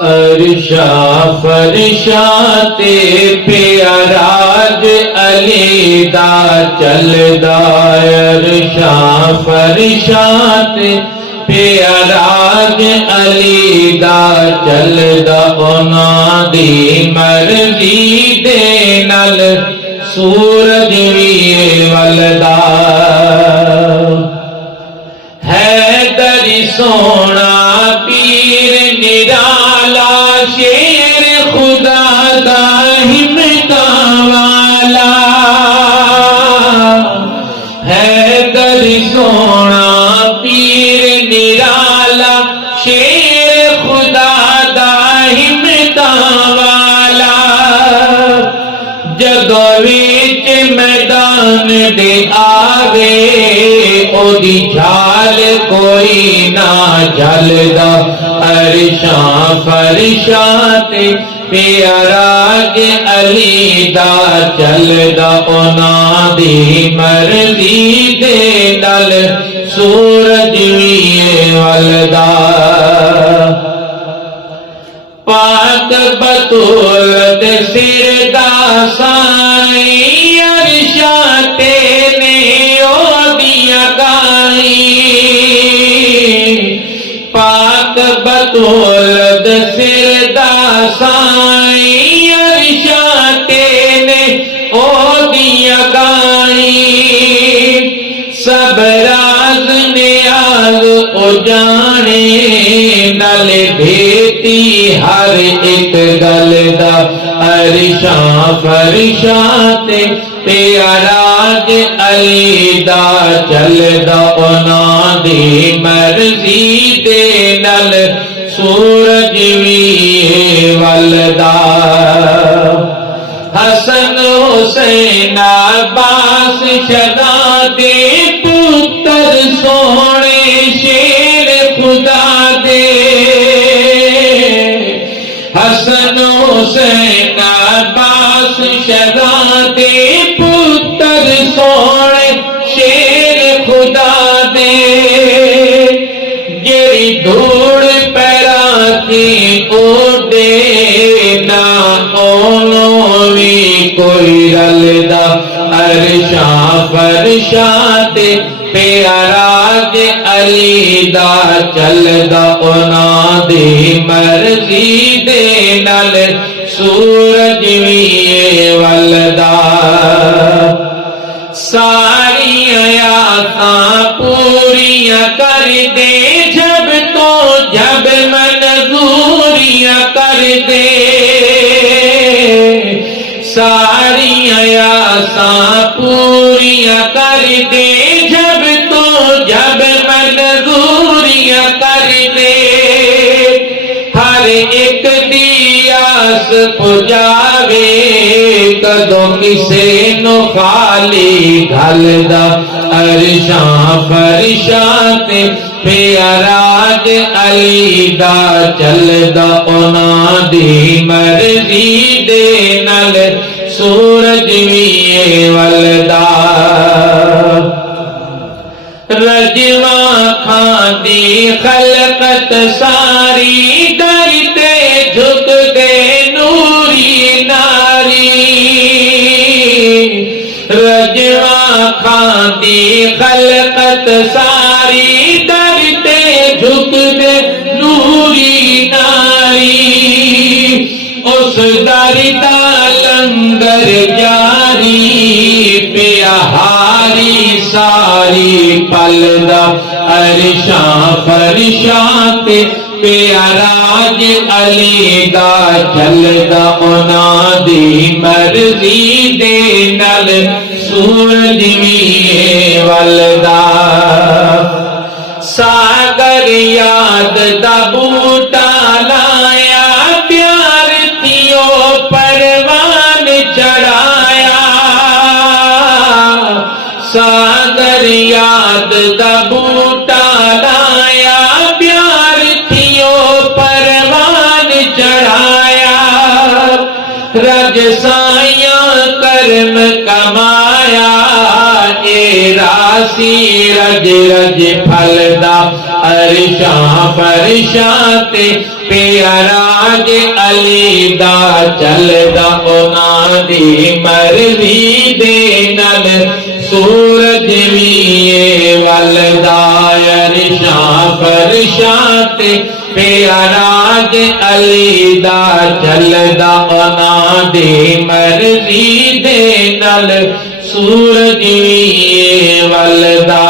अरशा फरशा ते प्याराज अली दा चलदा। अरशा फरशा ते प्याराज अली दा चलदा। उन्हां दी मर्जी दे नाल सूरज भी वलदा। हैदर सोना पीर निराला शेर खुदा दा हिम्मता वाला। हैदर सोना पीर निराला शेर खुदा दा हिम्मता वाला। जदों विच मैदान दे आवे ओदी झाल कोई ना झलदा। अरशा फरशा ते प्याराज अली दा चलदा। उन्हां दी मर्जी दे नाल सूरज भी वलदा। पाक बतूल दे सिर दा साईं अरशा ते ने ओदियां गाई। पाक बतूल दे सिर दा साईं अरशा ते ने ओदियां गाई। सब राज नियाज उजाने नाले भेती हर एक गल दा। अरशा फरशा ते प्याराज अली दा चलदा। उन्हां दी मर्जी दे नाल सूरज भी वलदा। हसन हुसैन अब्बास शदा दे पुत्र सोने शेर खुदा दे। हसन हुसैन अब्बास शदा दे पुत्र सोने शेर खुदा दे। जेड़ी धूड़ पैरा की ओडे ना ओनों भी कोई रलदा। अरशा फरशा ते प्याराज अली दा चलदा। उन्हां दी मर्जी दे नाल सूरज भी वलदा। सारियां आसां पूरियां कर दे जब तो जब मंजूरियां कर दे। सारियां आसां पूरियां कर दे जब तो जब मंजूरियां कर दे। हर एक दी आस पुजावे कदों किसे नो खाली घलदा। अरशा फरशा ते प्याराज अली दा चलदा। उन्हां दी मर्जी दे नाल सूरज भी वलदा। रजवा खांदी खलकत सारी डरते झुक दे नूरी नारी। रजवा खांदी खलकत सारी डरते झुक दे नूरी नारी। उस दर दा लंगर जारी पिया हारी सारी पलदा। अरशा फरशा ते प्याराज अली दा चलदा। उन्हां दी मर्जी दे नाल सूरज भी वलदा। सागर याद दा बूटा लाया प्यार थियो परवान चढ़ाया। सागर याद दा बूटा लाया प्यार थियो परवान चढ़ाया। रज साया कर्म कमाया ए रासी रज रज फलदा। अरशा फरशा ते प्यारा जे अली दा चलदा उन्हां दी मर्जी दे नाल सूरज भी वलदा अरशां फरशां ते प्यारा जे अली दा चलदा उन्हां दी मर्जी दे नाल सूरज भी वलदा।